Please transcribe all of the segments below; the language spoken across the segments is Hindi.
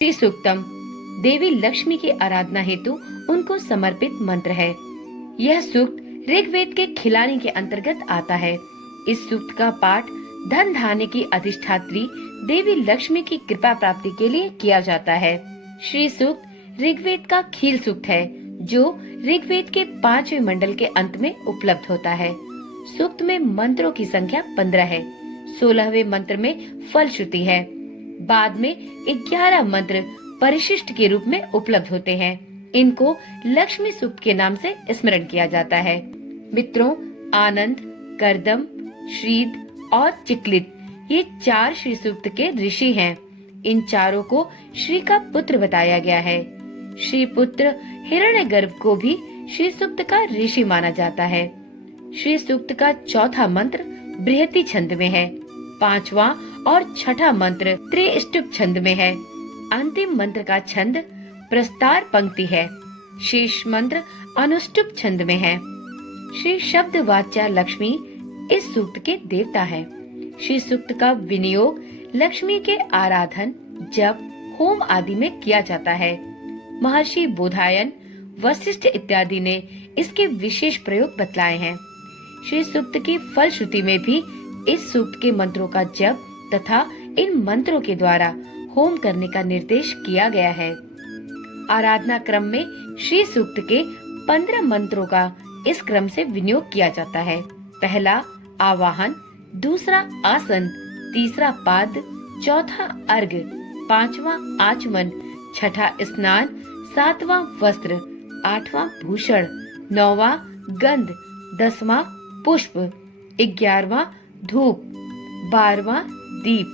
श्री सूक्तम देवी लक्ष्मी की आराधना हेतु उनको समर्पित मंत्र है। यह सूक्त ऋग्वेद के खिलानी के अंतर्गत आता है। इस सूक्त का पाठ धन धान्य की अधिष्ठात्री देवी लक्ष्मी की कृपा प्राप्ति के लिए किया जाता है। श्री सूक्त ऋग्वेद का खील सूक्त है, जो ऋग्वेद के 5वें मंडल के अंत में उपलब्ध होता है। सूक्त में मंत्रों की संख्या 15 है। 16वें मंत्र में फल श्रुति है। बाद में 11 मंत्र परिशिष्ट के रूप में उपलब्ध होते हैं। इनको लक्ष्मी सूक्त के नाम से स्मरण किया जाता है। मित्रों, आनंद, कर्दम, श्रीद और चिकलित ये 4 श्री सूक्त के ऋषि हैं। इन चारों को श्री का पुत्र बताया गया है। श्री पुत्र हिरण्यगर्भ को भी श्री सूक्त का ऋषि माना जाता है। श्री सूक्त का चौथा मंत्र बृहति छंद में है। 5वां और 6ठा मंत्र त्रिष्टुप छंद में है। अंतिम मंत्र का छंद प्रस्तार पंक्ति है। शेष मंत्र अनुष्टुप छंद में है। श्री शब्द वाच्या लक्ष्मी इस सूक्त के देवता है। श्री सूक्त का विनियोग लक्ष्मी के आराधन, जप, होम आदि में किया जाता है। महर्षि बोधायन, वशिष्ठ इत्यादि ने इसके विशेष प्रयोग बतलाए हैं। श्री सूक्त की फल श्रुति में भी इस सूक्त के मंत्रों का जप तथा इन मंत्रों के द्वारा होम करने का निर्देश किया गया है। आराधना क्रम में श्री सूक्त के 15 मंत्रों का इस क्रम से विनियोग किया जाता है। पहला आवाहन, दूसरा आसन, तीसरा पाद, चौथा अर्घ, 5वां आचमन, 6ठा स्नान, 7वां वस्त्र, 8वां भूषण, 9वां गंध, 10वां पुष्प, 11वां धूप, 12वां दीप,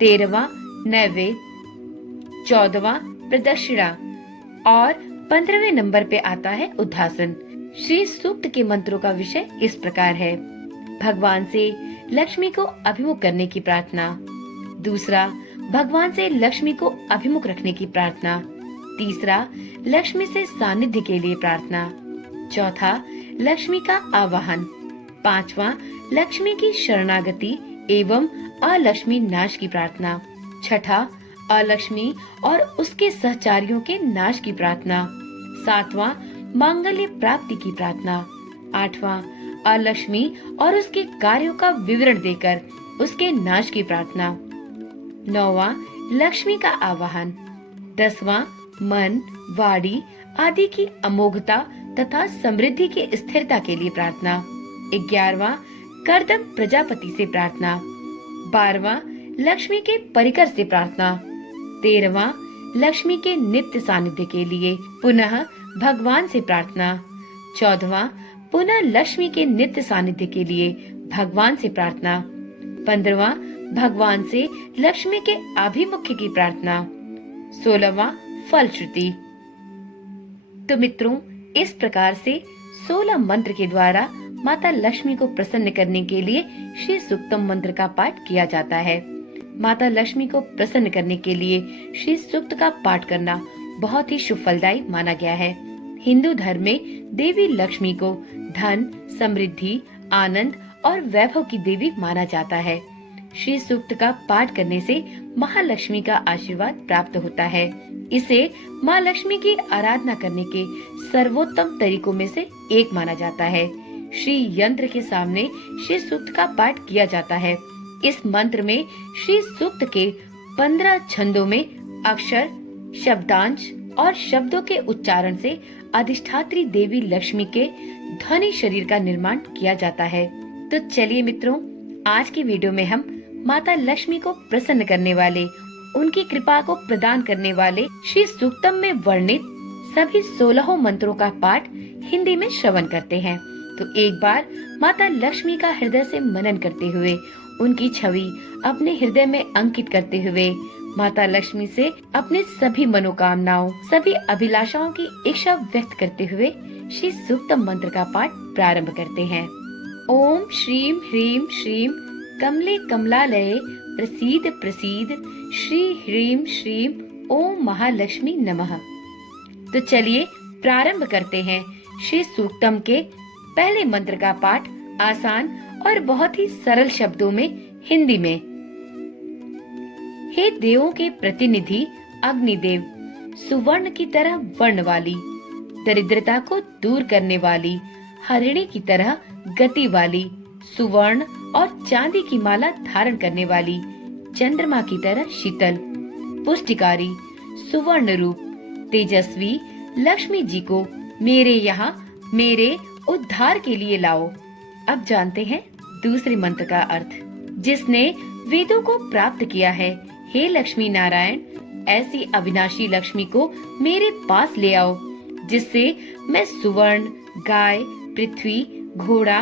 13वां नैवेद्य, 14वां प्रदक्षिणा और 15वें नंबर पे आता है उद्घासन। श्री सूक्त के मंत्रों का विषय इस प्रकार है। भगवान से लक्ष्मी को अभिमुख करने की प्रार्थना। दूसरा, भगवान से लक्ष्मी को अभिमुख रखने की प्रार्थना। तीसरा, लक्ष्मी से सानिध्य के लिए प्रार्थना। चौथा, लक्ष्मी का आवाहन। 5वां, लक्ष्मी की शरणागति एवं अलक्ष्मी नाश की प्रार्थना। 6ठा, अलक्ष्मी और उसके सहचारियों के नाश की प्रार्थना। 7वां, मांगल्य प्राप्ति की प्रार्थना। 8वां, अलक्ष्मी और उसके कार्यों का विवरण देकर उसके नाश की प्रार्थना। 9वां, लक्ष्मी का आवाहन। 10वां, मन, वाणी आदि की अमोघता तथा समृद्धि की स्थिरता के लिए प्रार्थना। 11वां, कर्दम प्रजापति से प्रार्थना। 12वां, लक्ष्मी के परिकर से प्रार्थना। 13वां, लक्ष्मी के नित्य सानिध्य के लिए पुनः भगवान से प्रार्थना। 14वां, पुनः लक्ष्मी के नित्य सानिध्य के लिए भगवान से प्रार्थना। 15वां, भगवान से लक्ष्मी के आभिमुख्य की प्रार्थना। 16वां, फल श्रुति। तो मित्रों, इस प्रकार से 16 मंत्र के द्वारा माता लक्ष्मी को प्रसन्न करने के लिए श्री सूक्तम मंत्र का पाठ किया जाता है। माता लक्ष्मी को प्रसन्न करने के लिए श्री सूक्त का पाठ करना बहुत ही शुभ फलदायी माना गया है। हिंदू धर्म में देवी लक्ष्मी को धन, समृद्धि, आनंद और वैभव की देवी माना जाता है। श्री सूक्त का पाठ करने से महालक्ष्मी का आशीर्वाद प्राप्त होता है। इसे माँ लक्ष्मी की आराधना करने के सर्वोत्तम तरीकों में से एक माना जाता है। श्री यंत्र के सामने श्री सूक्त का पाठ किया जाता है। इस मंत्र में श्री सूक्त के 15 छंदों में अक्षर, शब्दांश और शब्दों के उच्चारण से अधिष्ठात्री देवी लक्ष्मी के ध्वनि शरीर का निर्माण किया जाता है। तो चलिए मित्रों, आज की वीडियो में हम माता लक्ष्मी को प्रसन्न करने वाले, उनकी कृपा को प्रदान करने वाले श्री सूक्तम में वर्णित सभी 16 मंत्रों का पाठ हिंदी में श्रवण करते हैं। तो एक बार माता लक्ष्मी का हृदय से मनन करते हुए, उनकी छवि अपने हृदय में अंकित करते हुए, माता लक्ष्मी से अपने सभी मनोकामनाओं, सभी अभिलाषाओं की इच्छा व्यक्त करते हुए श्री सूक्तम मंत्र का पाठ प्रारंभ करते हैं। ओम श्रीम ह्रीम श्रीम कमले कमलालये प्रसीद प्रसीद श्री ह्रीम श्रीम ओम महालक्ष्मी नमः। तो चलिए प्रारंभ करते हैं श्री सूक्तम के पहले मंत्र का पाठ आसान और बहुत ही सरल शब्दों में हिंदी में। हे देवों के प्रतिनिधि अग्निदेव, सुवर्ण की तरह वर्ण वाली, दरिद्रता को दूर करने वाली, हरिणी की तरह गति वाली, सुवर्ण और चांदी की माला धारण करने वाली, चंद्रमा की तरह शीतल, पुष्टिकारी, सुवर्ण रूप, तेजस्वी लक्ष्मी जी को मेरे यहाँ मेरे उद्धार के लिए लाओ। अब जानते हैं दूसरे मंत्र का अर्थ। जिसने वेदों को प्राप्त किया है, हे लक्ष्मी नारायण, ऐसी अविनाशी लक्ष्मी को मेरे पास ले आओ, जिससे मैं सुवर्ण, गाय, पृथ्वी, घोड़ा,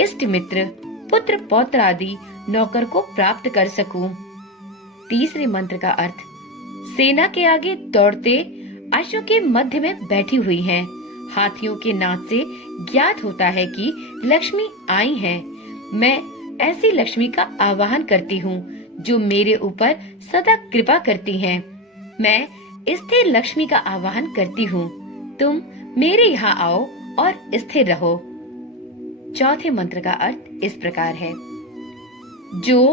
इष्ट मित्र, पुत्र पौत्र आदि नौकर को प्राप्त कर सकूं। तीसरे मंत्र का अर्थ। सेना के आगे दौड़ते अश्वों के मध्य में बैठी हुई हैं। हाथियों के नाच से ज्ञात होता है कि लक्ष्मी आई है। मैं ऐसी लक्ष्मी का आवाहन करती हूँ जो मेरे ऊपर सदा कृपा करती हैं। मैं स्थिर लक्ष्मी का आवाहन करती हूँ। तुम मेरे यहाँ आओ और स्थिर रहो। चौथे मंत्र का अर्थ इस प्रकार है। जो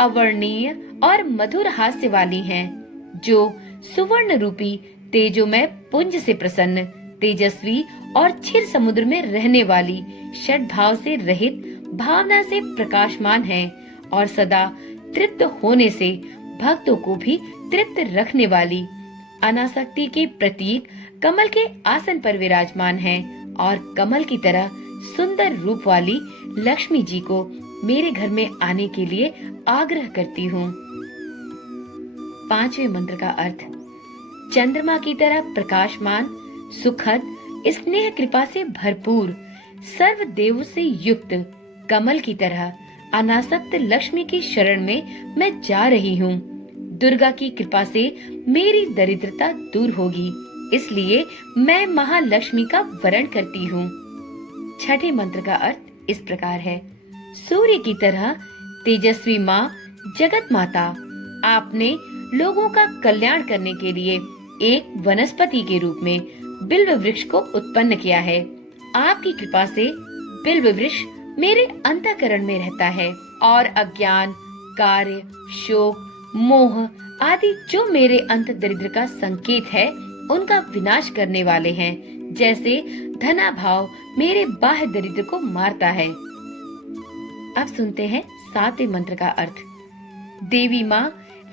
अवर्णीय और मधुर हास्य वाली हैं, जो सुवर्ण रूपी तेजोमय पुंज से प्रसन्न, तेजस्वी और क्षीर समुद्र में रहने वाली, षड भाव से रहित, भावना से प्रकाशमान है और सदा तृप्त होने से भक्तों को भी तृप्त रखने वाली, अनासक्ति के प्रतीक कमल के आसन पर विराजमान है और कमल की तरह सुंदर रूप वाली लक्ष्मी जी को मेरे घर में आने के लिए आग्रह करती हूँ। पांचवें मंत्र का अर्थ। चंद्रमा की तरह प्रकाशमान, सुखद, स्नेह कृपा से भरपूर, सर्व देवों से युक्त, कमल की तरह अनासक्त लक्ष्मी की शरण में मैं जा रही हूँ। दुर्गा की कृपा से मेरी दरिद्रता दूर होगी, इसलिए मैं महालक्ष्मी का वरण करती हूँ। छठे मंत्र का अर्थ इस प्रकार है। सूर्य की तरह तेजस्वी माँ, जगत माता, आपने लोगों का कल्याण करने के लिए एक वनस्पति के रूप में बिल्व वृक्ष को उत्पन्न किया है। आपकी कृपा से बिल्व वृक्ष मेरे अंतःकरण में रहता है और अज्ञान, कार्य, शोक, मोह आदि जो मेरे अंत दरिद्र का संकेत है, उनका विनाश करने वाले हैं। जैसे धनाभाव मेरे बाह्य दरिद्र को मारता है। अब सुनते हैं सातवें मंत्र का अर्थ। देवी माँ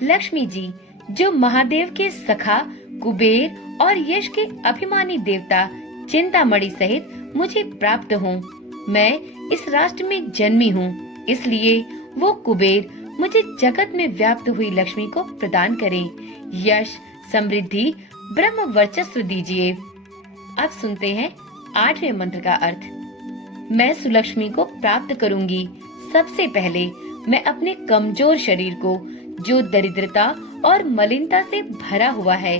लक्ष्मी जी, जो महादेव के सखा कुबेर और यश के अभिमानी देवता चिंतामणि सहित मुझे प्राप्त हों। मैं इस राष्ट्र में जन्मी हूँ, इसलिए वो कुबेर मुझे जगत में व्याप्त हुई लक्ष्मी को प्रदान करें। यश, समृद्धि, ब्रह्म वर्चस्व दीजिए। अब सुनते हैं आठवें मंत्र का अर्थ। मैं सुलक्ष्मी को प्राप्त करूंगी। सबसे पहले मैं अपने कमजोर शरीर को, जो दरिद्रता और मलिनता से भरा हुआ है,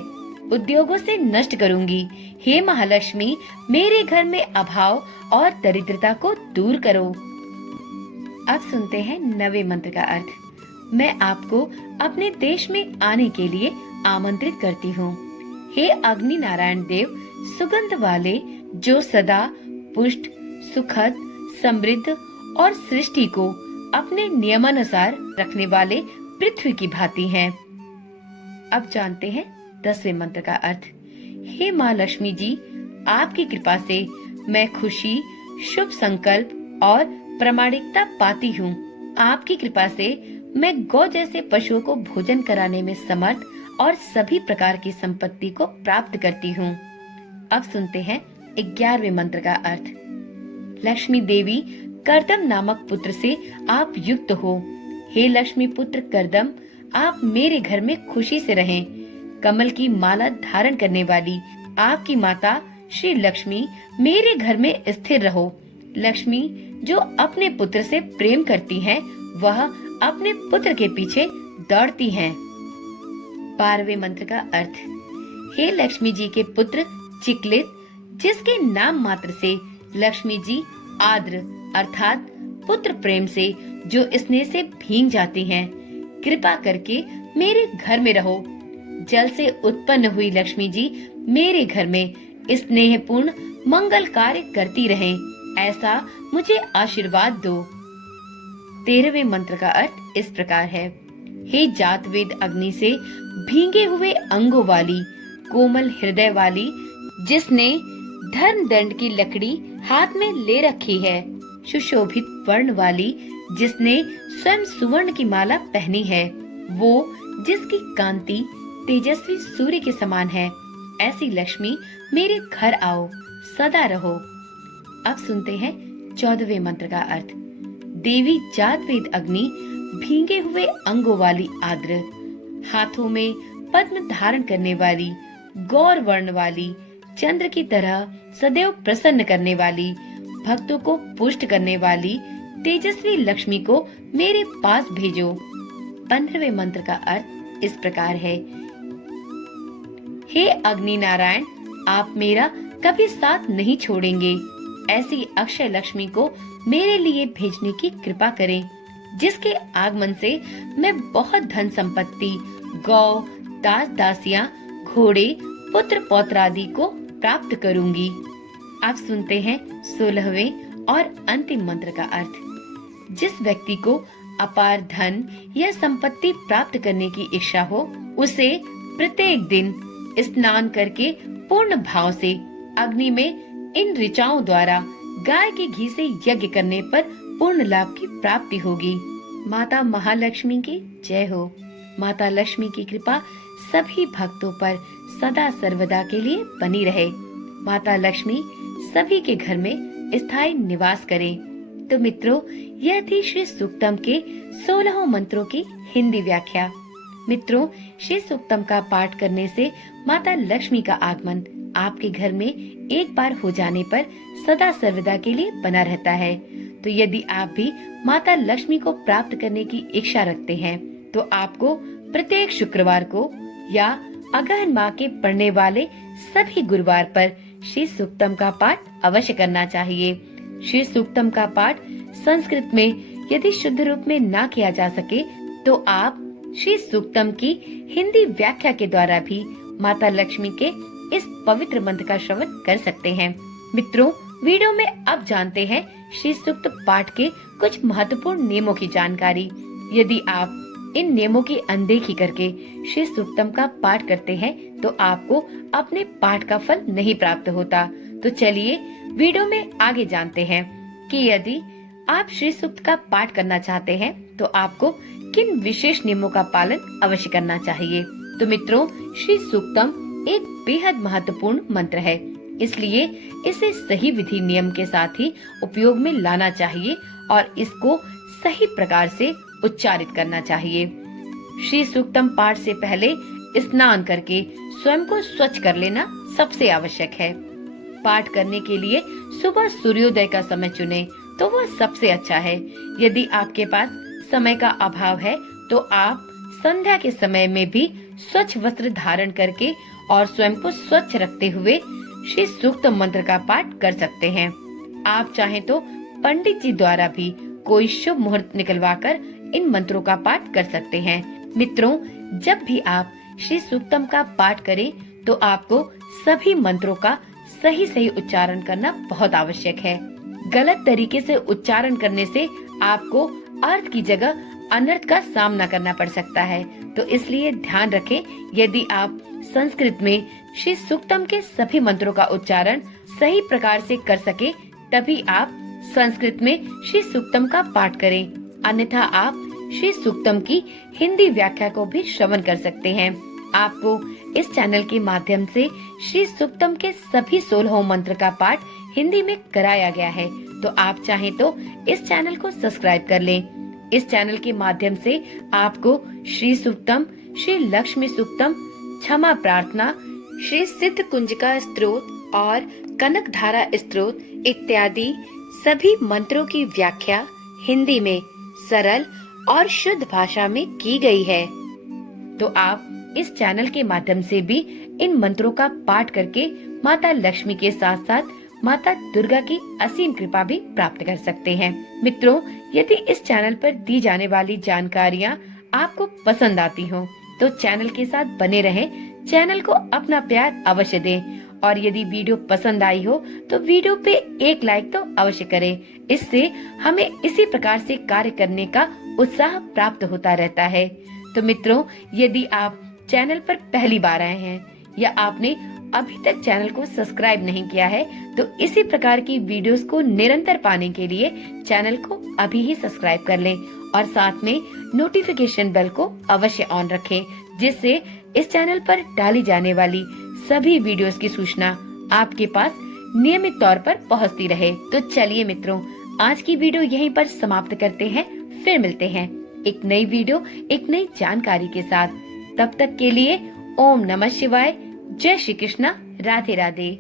उद्योगों से नष्ट करूंगी। हे महालक्ष्मी, मेरे घर में अभाव और दरिद्रता को दूर करो। अब सुनते हैं नवे मंत्र का अर्थ। मैं आपको अपने देश में आने के लिए आमंत्रित करती हूँ। हे अग्नि नारायण देव, सुगंध वाले, जो सदा पुष्ट, सुखद, समृद्ध और सृष्टि को अपने नियमानुसार रखने वाले पृथ्वी की भांति हैं। अब जानते हैं 10वें मंत्र का अर्थ। हे माँ लक्ष्मी जी, आपकी कृपा से मैं खुशी, शुभ संकल्प और प्रामाणिकता पाती हूँ। आपकी कृपा से मैं गौ जैसे पशुओं को भोजन कराने में समर्थ और सभी प्रकार की संपत्ति को प्राप्त करती हूँ। अब सुनते हैं 11वें मंत्र का अर्थ। लक्ष्मी देवी, करदम नामक पुत्र से आप युक्त हो। हे लक्ष्मी पुत्र करदम, आप मेरे घर में खुशी से रहें। कमल की माला धारण करने वाली आपकी माता श्री लक्ष्मी मेरे घर में स्थिर रहो। लक्ष्मी जो अपने पुत्र से प्रेम करती हैं, वह अपने पुत्र के पीछे दौड़ती हैं। 12वें मंत्र का अर्थ। हे लक्ष्मी जी के पुत्र चिकलित, जिसके नाम मात्र से लक्ष्मी जी आद्र अर्थात पुत्र प्रेम से जो स्नेह से भींग जाती हैं, कृपा करके मेरे घर में रहो। जल से उत्पन्न हुई लक्ष्मी जी मेरे घर में स्नेहपूर्ण मंगल कार्य करती रहें, ऐसा मुझे आशीर्वाद दो। 13वें मंत्र का अर्थ इस प्रकार है। हे जातवेद अग्नि से भींगे हुए अंगों वाली, कोमल हृदय वाली, जिसने धर्म दंड की लकड़ी हाथ में ले रखी है, सुशोभित वर्ण वाली, जिसने स्वयं सुवर्ण की माला पहनी है, वो जिसकी कांति तेजस्वी सूर्य के समान है, ऐसी लक्ष्मी मेरे घर आओ, सदा रहो। अब सुनते हैं 14वें मंत्र का अर्थ। देवी जातवेद अग्नि, भींगे हुए अंगों वाली आर्द्र, हाथों में पद्म धारण करने वाली, गौर वर्ण वाली, चंद्र की तरह सदैव प्रसन्न करने वाली, भक्तों को पुष्ट करने वाली तेजस्वी लक्ष्मी को मेरे पास भेजो। 15वें मंत्र का अर्थ इस प्रकार है। हे अग्नि नारायण, आप मेरा कभी साथ नहीं छोड़ेंगे, ऐसी अक्षय लक्ष्मी को मेरे लिए भेजने की कृपा करें, जिसके आगमन से मैं बहुत धन संपत्ति, गौ, दास दासियां, घोड़े, पुत्र पौत्र आदि को प्राप्त करूंगी। अब सुनते हैं 16वें और अंतिम मंत्र का अर्थ। जिस व्यक्ति को अपार धन या संपत्ति प्राप्त करने की इच्छा हो, उसे प्रत्येक दिन स्नान करके पूर्ण भाव से अग्नि में इन ऋचाओं द्वारा गाय के घी से यज्ञ करने पर पूर्ण लाभ की प्राप्ति होगी। माता महालक्ष्मी की जय हो। माता लक्ष्मी की कृपा सभी भक्तों पर सदा सर्वदा के लिए बनी रहे। माता लक्ष्मी सभी के घर में स्थायी निवास करे। तो मित्रों, यह थी श्री सूक्तम के 16 मंत्रों की हिंदी व्याख्या। मित्रों, श्री सूक्तम का पाठ करने से माता लक्ष्मी का आगमन आपके घर में एक बार हो जाने पर सदा सर्वदा के लिए बना रहता है। तो यदि आप भी माता लक्ष्मी को प्राप्त करने की इच्छा रखते हैं, तो आपको प्रत्येक शुक्रवार को या अगहन माह के पड़ने वाले सभी गुरुवार पर श्री सूक्तम का पाठ अवश्य करना चाहिए। श्री सूक्तम का पाठ संस्कृत में यदि शुद्ध रूप में ना किया जा सके, तो आप श्री सूक्तम की हिंदी व्याख्या के द्वारा भी माता लक्ष्मी के इस पवित्र मंत्र का श्रवण कर सकते हैं। मित्रों, वीडियो में अब जानते हैं श्री सूक्त पाठ के कुछ महत्वपूर्ण नियमों की जानकारी। यदि आप इन नियमों की अनदेखी करके श्री सूक्तम का पाठ करते हैं, तो आपको अपने पाठ का फल नहीं प्राप्त होता। तो चलिए वीडियो में आगे जानते हैं कि यदि आप श्री सूक्त का पाठ करना चाहते हैं, तो आपको किन विशेष नियमों का पालन अवश्य करना चाहिए। तो मित्रों, श्री सूक्तम एक बेहद महत्वपूर्ण मंत्र है, इसलिए इसे सही विधि नियम के साथ ही उपयोग में लाना चाहिए और इसको सही प्रकार से उच्चारित करना चाहिए। श्री सूक्तम पाठ से पहले स्नान करके स्वयं को स्वच्छ कर लेना सबसे आवश्यक है। पाठ करने के लिए सुबह सूर्योदय का समय चुनें, तो वह सबसे अच्छा है। यदि आपके पास समय का अभाव है, तो आप संध्या के समय में भी स्वच्छ वस्त्र धारण करके और स्वयं को स्वच्छ रखते हुए श्री सूक्त मंत्र का पाठ कर सकते हैं। आप चाहें तो पंडित जी द्वारा भी कोई शुभ मुहूर्त निकलवाकर इन मंत्रों का पाठ कर सकते हैं। मित्रों, जब भी आप श्री सूक्तम का पाठ करें, तो आपको सभी मंत्रों का सही उच्चारण करना बहुत आवश्यक है। गलत तरीके से उच्चारण करने से आपको अर्थ की जगह अनर्थ का सामना करना पड़ सकता है। तो इसलिए ध्यान रखें, यदि आप संस्कृत में श्री सूक्तम के सभी मंत्रों का उच्चारण सही प्रकार से कर सके, तभी आप संस्कृत में श्री सूक्तम का पाठ करें। अन्यथा आप श्री सूक्तम की हिंदी व्याख्या को भी श्रवण कर सकते हैं। आपको इस चैनल के माध्यम से श्री सूक्तम के सभी 16 मंत्र का पाठ हिंदी में कराया गया है। तो आप चाहें तो इस चैनल को सब्सक्राइब कर लें। इस चैनल के माध्यम से आपको श्री सूक्तम, श्री लक्ष्मी सूक्तम, क्षमा प्रार्थना, श्री सिद्ध कुंजिका स्तोत्र और कनक धारा स्तोत्र इत्यादि सभी मंत्रों की व्याख्या हिंदी में सरल और शुद्ध भाषा में की गई है। तो आप इस चैनल के माध्यम से भी इन मंत्रों का पाठ करके माता लक्ष्मी के साथ साथ माता दुर्गा की असीम कृपा भी प्राप्त कर सकते हैं। मित्रों, यदि इस चैनल पर दी जाने वाली जानकारियाँ आपको पसंद आती हो, तो चैनल के साथ बने रहें। चैनल को अपना प्यार अवश्य दें और यदि वीडियो पसंद आई हो, तो वीडियो पे एक लाइक तो अवश्य करें। इससे हमें इसी प्रकार से कार्य करने का उत्साह प्राप्त होता रहता है। तो मित्रों, यदि आप चैनल पर पहली बार आए हैं या आपने अभी तक चैनल को सब्सक्राइब नहीं किया है, तो इसी प्रकार की वीडियोस को निरंतर पाने के लिए चैनल को अभी ही सब्सक्राइब कर लें और साथ में नोटिफिकेशन बेल को अवश्य ऑन रखें, जिससे इस चैनल पर डाली जाने वाली सभी वीडियोस की सूचना आपके पास नियमित तौर पर पहुंचती रहे। तो चलिए मित्रों, आज की वीडियो यहीं पर समाप्त करते हैं। फिर मिलते हैं एक नई वीडियो, एक नई जानकारी के साथ। तब तक के लिए ओम नमः शिवाय, जय श्री कृष्णा, राधे राधे।